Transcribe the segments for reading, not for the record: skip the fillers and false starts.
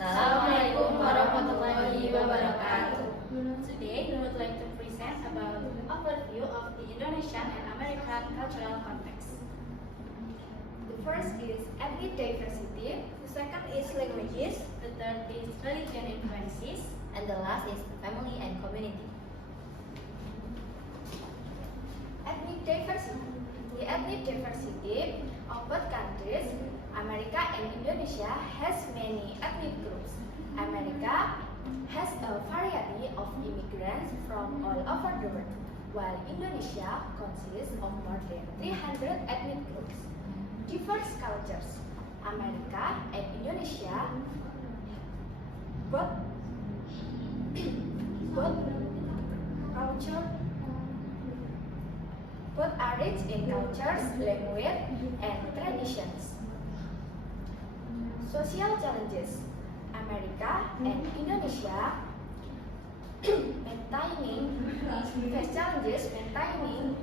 Assalamualaikum warahmatullahi wabarakatuh. Today we would like to present about overview of the Indonesian and American cultural context. The first is ethnic diversity, the second is languages, The third is religion influences, and the last is family and community. ethnic diversity. The ethnic diversity of both countries, America and Indonesia, has many ethnic groups. America has a variety of immigrants from all over the world, while Indonesia consists of more than 300 ethnic groups. Diverse cultures. America and Indonesia both are rich in cultures, language, and traditions. Social challenges. America and Indonesia face challenges maintaining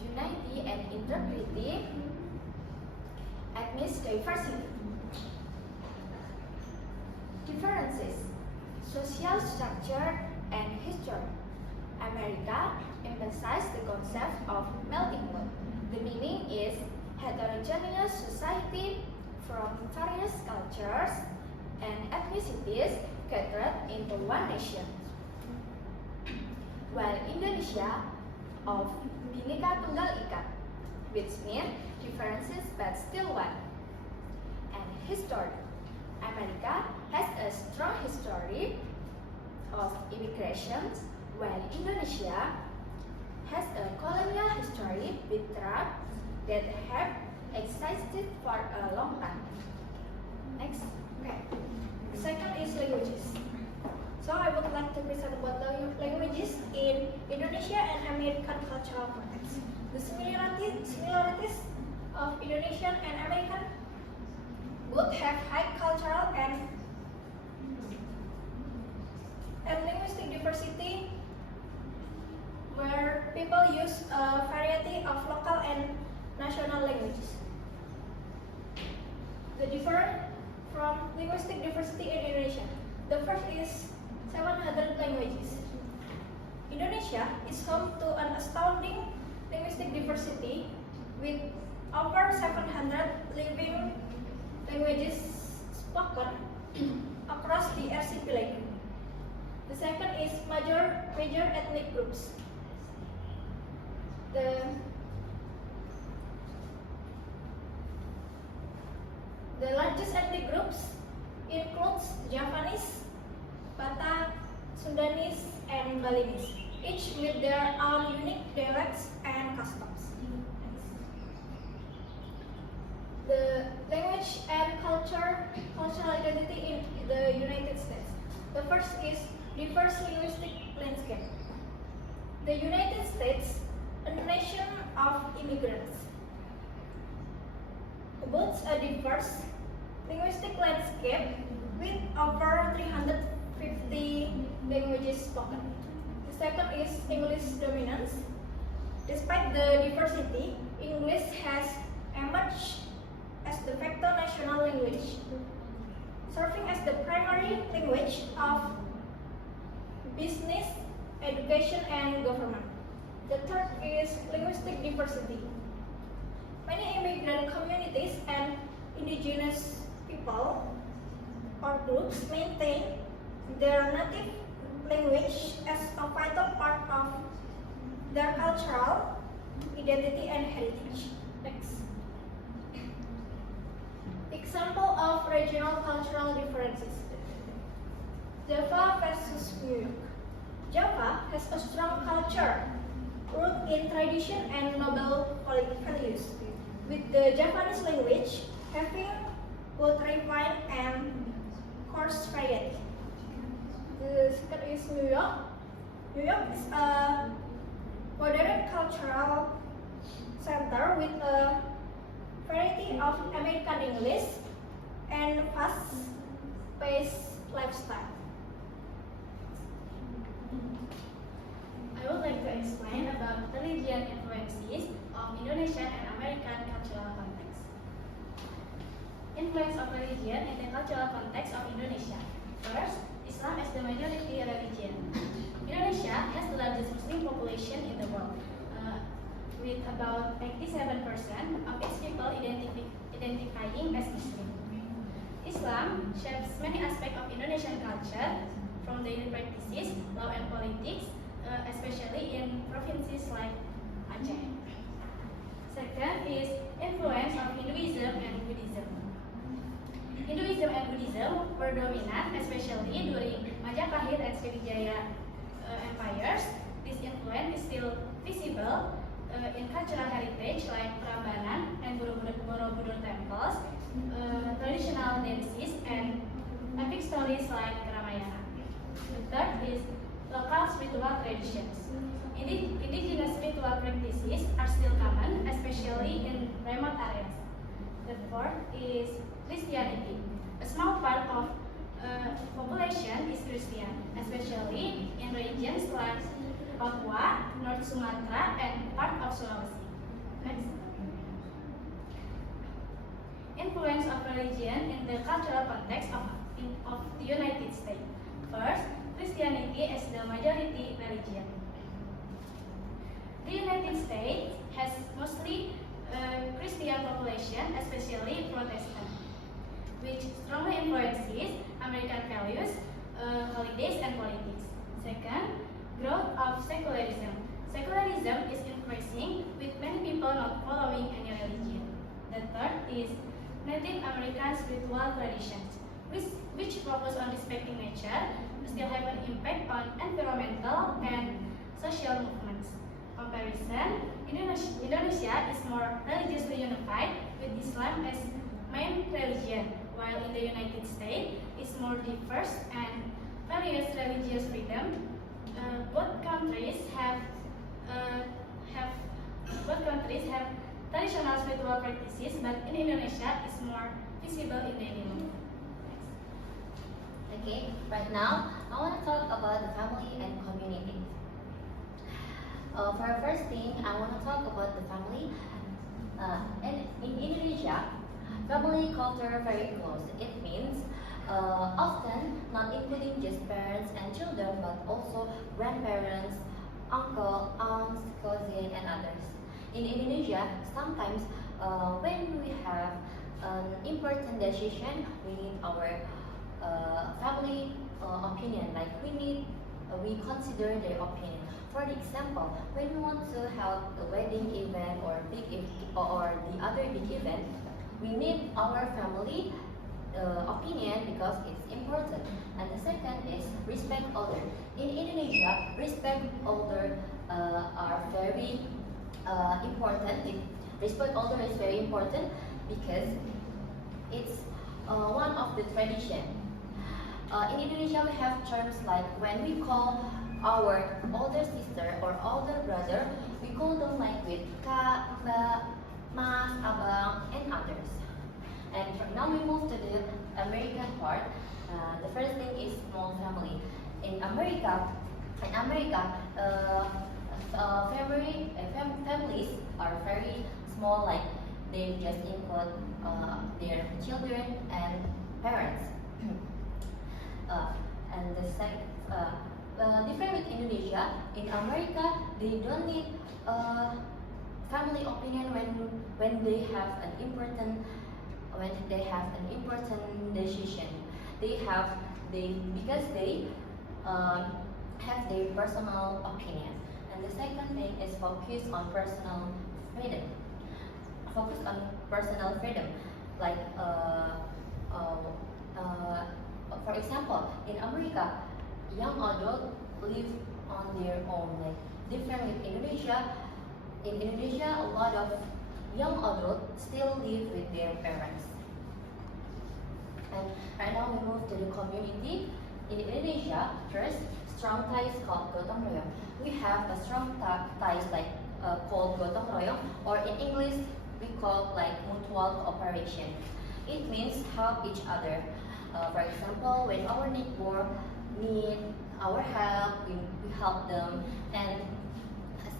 unity and integrity, ethnic diversity. Differences. Social structure and history. America emphasizes the concept of melting pot. The meaning is heterogeneous society from various cultures and ethnicities gathered into one nation. While Indonesia of Bhinneka Tunggal Ika, which means differences but still one. And history. America has a strong history of immigration, while Indonesia has a colonial history with tribes that have existed for a long time. Next. Okay. The second is languages. So I would like to present about languages in Indonesia and American cultural context. The similarities of Indonesian and American both have high cultural and linguistic diversity, where people use a variety of local and national languages. The different from linguistic diversity in Indonesia. The first is 700 languages. Indonesia is home to an astounding linguistic diversity with over 700 living languages spoken across the archipelago. The second is major ethnic groups. The largest ethnic groups includes Javanese, Batak, Sundanese, and Balinese, each with their own unique dialects and customs. The language and cultural identity in the United States. The first is diverse linguistic landscape. The United States, a nation of immigrants, boasts a diverse linguistic landscape with over 350 languages spoken. The second is English dominance. Despite the diversity, English has emerged as the de facto national language, serving as the primary language of business, education, and government. The third is linguistic diversity. Many immigrant communities and indigenous people or groups maintain their native language as a vital part of their cultural identity and heritage. Next. Example of regional cultural differences. Java versus New York. Java has a strong culture, rooted in tradition and noble values, with the Javanese language having both refined and coarse variety. The second is New York. New York is a modern cultural center with a variety of American English and fast-paced lifestyle. I would like to explain about religion influences of Indonesian and American cultural context. Influence of religion in the cultural context of Indonesia. First, Islam as the majority religion. Indonesia has the largest Muslim population in the world, with about 87% of its people identifying as Muslim. Islam shapes many aspects of Indonesian culture, from daily practices, law and politics, especially in provinces like Aceh. Second is influence of Hinduism and Buddhism. Hinduism and Buddhism were dominant, especially during Majapahit and Sriwijaya empires. This influence is still visible in cultural heritage like Prambanan and Borobudur temples, traditional dances, and epic stories like Ramayana. The third is local spiritual traditions. Indigenous spiritual practices are still common, especially in remote areas. The fourth is Christianity. A small part of population is Christian, especially in regions like Papua, North Sumatra, and part of Sulawesi. Next. Influence of religion in the cultural context of the United States. First, Christianity as the majority religion. The United States has mostly Christian population, especially Protestant, which strongly influences American values, holidays, and politics. Second, growth of secularism. Secularism is increasing, with many people not following any religion. The third is Native American spiritual traditions, which focus on respecting nature, still have an impact on environmental and social movements. Comparison, Indonesia is more religiously unified, with Islam as main religion, while in the United States is more diverse and values religious freedom. Both countries have traditional spiritual practices, but in Indonesia is more visible in daily life. Okay, right now I want to talk about the family and community. For the first thing, I want to talk about the family. And in Indonesia, family culture very close. It means often not including just parents and children, but also grandparents, uncle, aunts, cousin, and others. In Indonesia, sometimes when we have an important decision, we need our family opinion. Like we consider their opinion. For example, when we want to have a wedding event or or the other big event, we need our family opinion because it's important. And the second is respect older. In Indonesia, respect older are very important. Respect older is very important because it's one of the tradition. In Indonesia, we have terms like when we call our older sister or older brother, we call them like with Kak, Mbak, Mas, Abang, and others. And now we move to the American part. The first thing is small family. In America, families are very small. Like they just include their children and parents. And the second. Different with Indonesia, in America they don't need family opinion when they have an important decision. Because they have their personal opinion. And the second thing is focus on personal freedom. Focus on personal freedom, like for example, in America, young adults live on their own, like different with Indonesia. In Indonesia, a lot of young adults still live with their parents. And right now we move to the community. In Indonesia, first, strong ties called gotong royong. We have a strong ties like called gotong royong, or in English we call like mutual cooperation. It means help each other. For example, when our neighbor need our help, we help them, and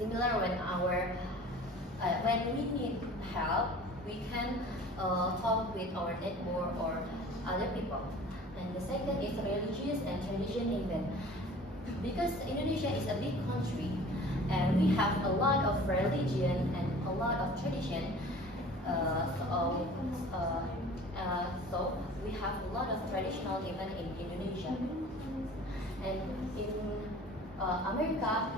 similar when we need help, we can talk with our neighbor or other people. And the second is religious and tradition event. Because Indonesia is a big country and we have a lot of religion and a lot of tradition, so we have a lot of traditional event in Indonesia. And in America,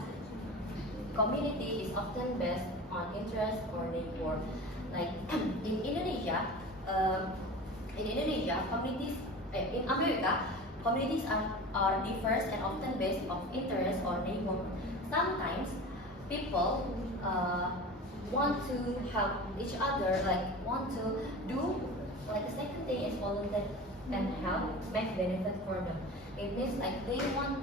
community is often based on interest or neighbor. Like in Indonesia, communities in America, communities are diverse and often based on interest or neighbor. Sometimes people want to help each other, like want to do like the second thing is volunteer and help make benefit for them. It means like they want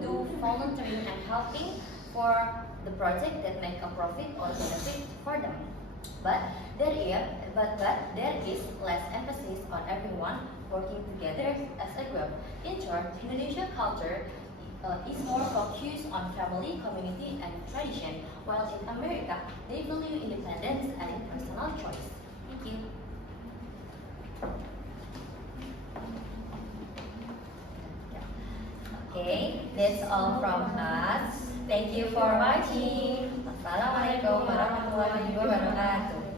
do volunteering and helping for the project that make a profit or benefit for them. But there is less emphasis on everyone working together as a group. In short, Indonesian culture is more focused on family, community, and tradition, while in America they value independence and personal choice. Thank you. Okay, that's all from us. Thank you for watching. Assalamualaikum warahmatullahi wabarakatuh.